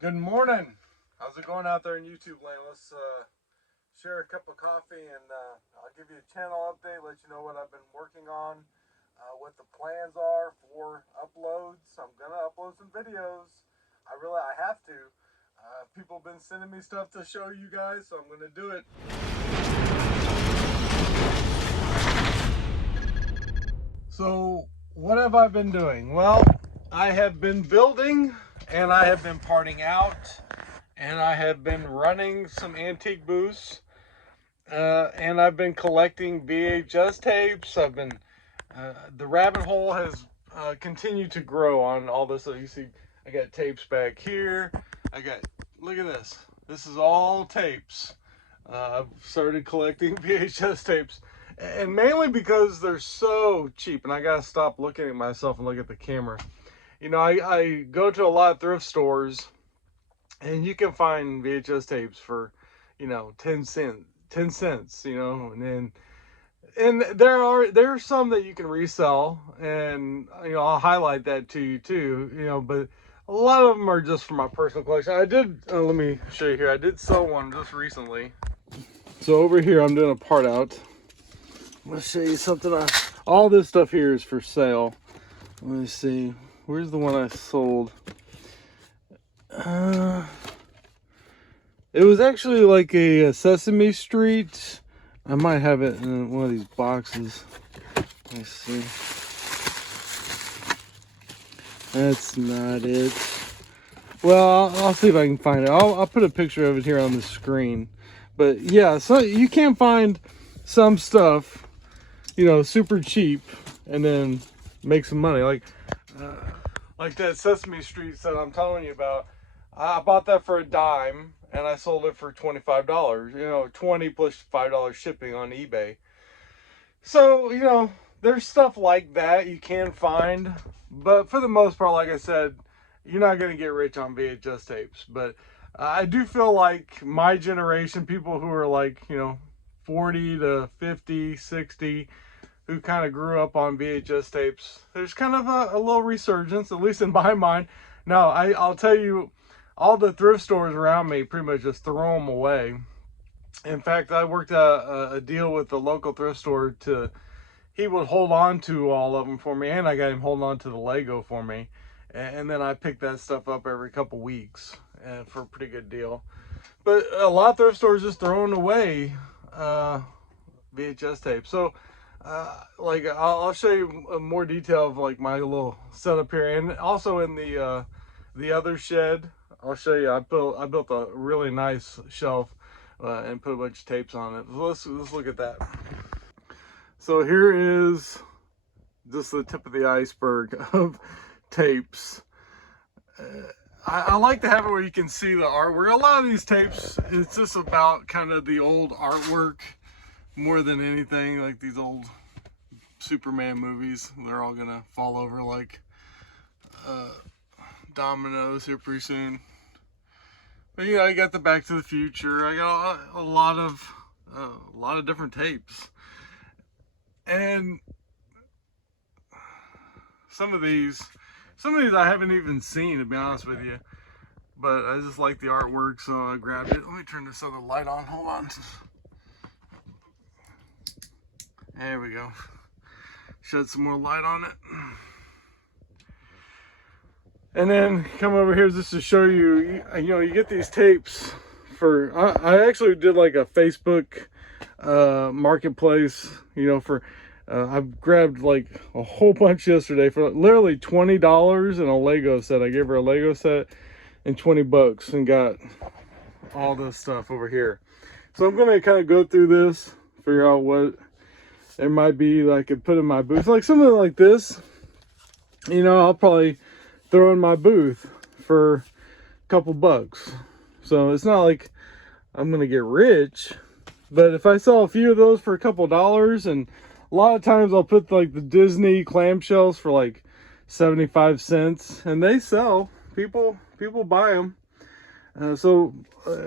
Good morning. How's it going out there in YouTube land? Let's share a cup of coffee and I'll give you a channel update, let you know what I've been working on, what the plans are for uploads. I'm going to upload some videos. I have to. People have been sending me stuff to show you guys, so I'm going to do it. So what have I been doing? Well, I have been building and I have been parting out. And I have been running some antique booths, and I've been collecting VHS tapes. The rabbit hole has continued to grow on all this. So you see, I got tapes back here. Look at this. This is all tapes. I've started collecting VHS tapes, and mainly because they're so cheap, and I gotta stop looking at myself and look at the camera. You know, I go to a lot of thrift stores, and you can find VHS tapes for, 10 cents, and there are some that you can resell, and, I'll highlight that to you too, but a lot of them are just for my personal collection. Let me show you here. I did sell one just recently. So over here, I'm doing a part out. I'm going to show you something. All this stuff here is for sale. Let me see. Where's the one I sold? It was actually like a Sesame Street. I might have it in one of these boxes. Let's see. That's not it. Well, I'll see if I can find it. I'll put a picture of it here on the screen. But yeah, so you can find some stuff, super cheap, and then make some money. Like that Sesame Street set I'm telling you about. I bought that for $0.10 and I sold it for $25. 20 plus $5 shipping on eBay. So, there's stuff like that you can find, but for the most part, like I said, you're not going to get rich on VHS tapes. But I do feel like my generation, people who are like, 40 to 50, 60, who kind of grew up on VHS tapes, there's kind of a little resurgence, at least in my mind. Now, I'll tell you, all the thrift stores around me pretty much just throw them away. In fact, I worked a deal with the local thrift store he would hold on to all of them for me, and I got him holding on to the Lego for me. And then I picked that stuff up every couple weeks for a pretty good deal. But a lot of thrift stores just throwing away VHS tapes. So, I'll show you more detail of like my little setup here, and also in the other shed, I'll show you. I built a really nice shelf and put a bunch of tapes on it. So let's look at that. So here is just the tip of the iceberg of tapes. I like to have it where you can see the artwork. A lot of these tapes, it's just about kind of the old artwork more than anything. Like these old Superman movies, they're all gonna fall over like dominoes here pretty soon. But I got the Back to the Future. I got a lot of different tapes, and some of these I haven't even seen, to be honest with you. But I just like the artwork, so I grabbed it. Let me turn this other light on. Hold on. There we go. Shed some more light on it. And then come over here just to show you, you get these tapes for, I actually did like a Facebook marketplace, I grabbed like a whole bunch yesterday for literally $20 and a Lego set. I gave her a Lego set and $20 and got all this stuff over here. So I'm going to kind of go through this, figure out what there might be that I could put in my booth. Like something like this, I'll probably throw in my booth for a couple bucks. So it's not like I'm going to get rich, but if I sell a few of those for a couple dollars, and a lot of times I'll put like the Disney clamshells for like 75 cents, and they sell. People buy them. So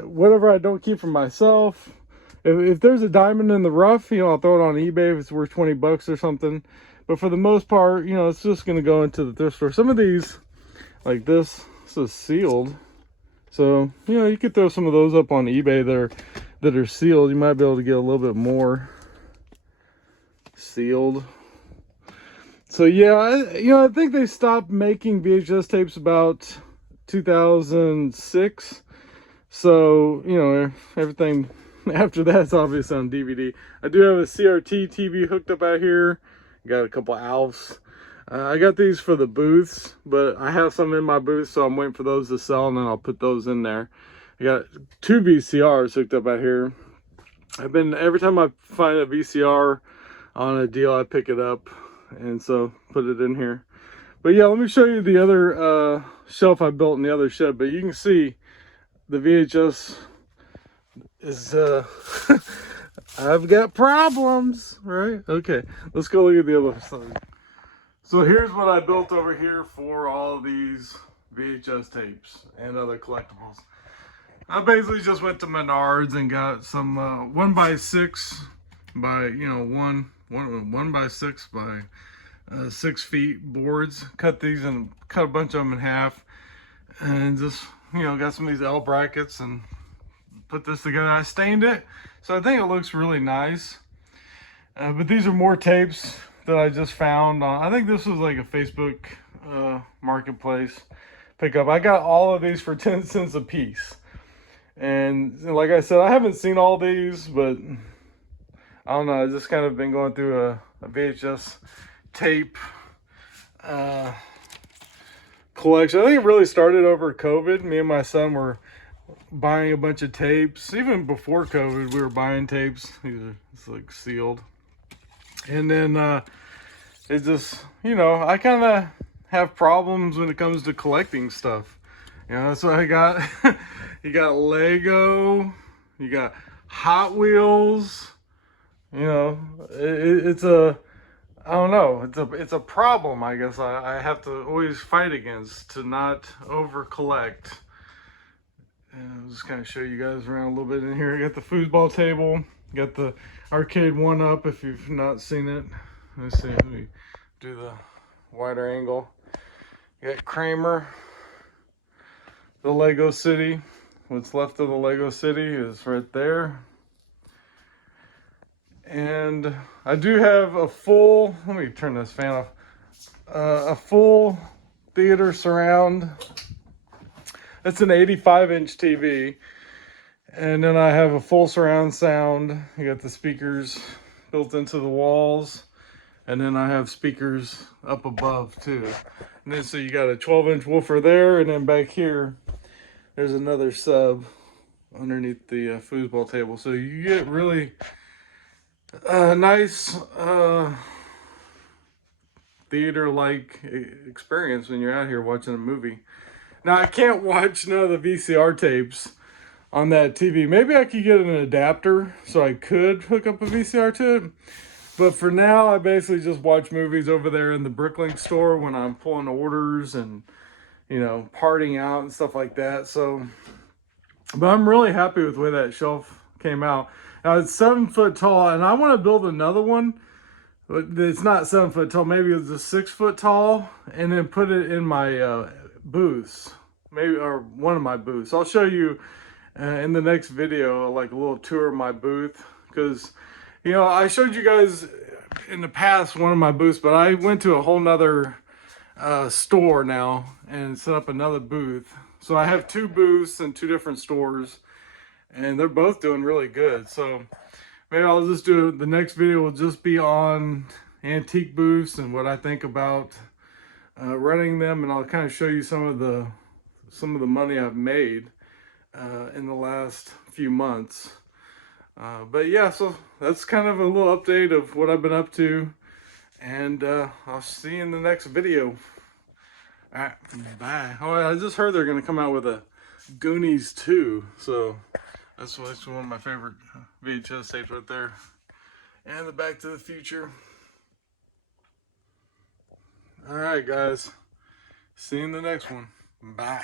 whatever I don't keep for myself, if there's a diamond in the rough, I'll throw it on eBay if it's worth 20 bucks or something. But for the most part, it's just going to go into the thrift store. Some of these, like this is sealed. So, you know, you could throw some of those up on eBay that are sealed. You might be able to get a little bit more sealed. So yeah, I think they stopped making VHS tapes about 2006. So, you know, everything after that's obviously on DVD. I do have a CRT TV hooked up out here. Got a couple ALFs. I got these for the booths, but I have some in my booth, so I'm waiting for those to sell, and then I'll put those in there. I got 2 VCRs hooked up out here. Every time I find a VCR on a deal, I pick it up, and so put it in here. But yeah, let me show you the other shelf I built in the other shed. But you can see the VHS is I've got problems, right? Okay, let's go look at the other side. So here's what I built over here for all these VHS tapes and other collectibles. I basically just went to Menards and got some 1x6 by, you know, 1x6 by 6 feet boards. Cut these and cut a bunch of them in half, and just, you know, got some of these L brackets and put this together. I stained it, so I think it looks really nice. But these are more tapes that I just found on, I think this was like a Facebook marketplace pickup. I got all of these for 10 cents a piece. And like I said, I haven't seen all these, but I don't know. I just kind of been going through a VHS tape collection. I think it really started over COVID. Me and my son were buying a bunch of tapes. Even before COVID, we were buying tapes. It's like sealed. And then it just, you know, I kind of have problems when it comes to collecting stuff. You know, that's what I got. You got Lego, you got Hot Wheels. You know, it's a, I don't know, it's a problem, I guess. I have to always fight against to not over collect. And I'll just kind of show you guys around a little bit in here. I got the foosball table, got the arcade 1-up if you've not seen it. Let's see, let me do the wider angle. You got Kramer, the Lego City. What's left of the Lego City is right there. And I do have a full, let me turn this fan off, a full theater surround. It's an 85-inch TV. And then I have a full surround sound. You got the speakers built into the walls. And then I have speakers up above too. And then so you got a 12-inch woofer there, and then back here, there's another sub underneath the foosball table. So you get really nice theater-like experience when you're out here watching a movie. Now, I can't watch none of the VCR tapes on that TV. Maybe I could get an adapter so I could hook up a VCR to it. But for now, I basically just watch movies over there in the BrickLink Store when I'm pulling orders and, you know, partying out and stuff like that. So, but I'm really happy with the way that shelf came out. Now, it's 7 foot tall, and I want to build another one. But it's not 7 foot tall. Maybe it's just 6 foot tall, and then put it in my booths, maybe, or one of my booths. I'll show you in the next video, like a little tour of my booth, because, you know, I showed you guys in the past one of my booths, but I went to a whole nother store now and set up another booth. So I have 2 booths in 2 different stores, and they're both doing really good. So maybe I'll just do, the next video will just be on antique booths and what I think about running them, and I'll kind of show you some of the money I've made in the last few months. But yeah, so that's kind of a little update of what I've been up to, and I'll see you in the next video. All right, bye. Oh, I just heard they're gonna come out with a Goonies 2, so that's one of my favorite VHS tapes right there, and the Back to the Future. All right, guys, see you in the next one. Bye.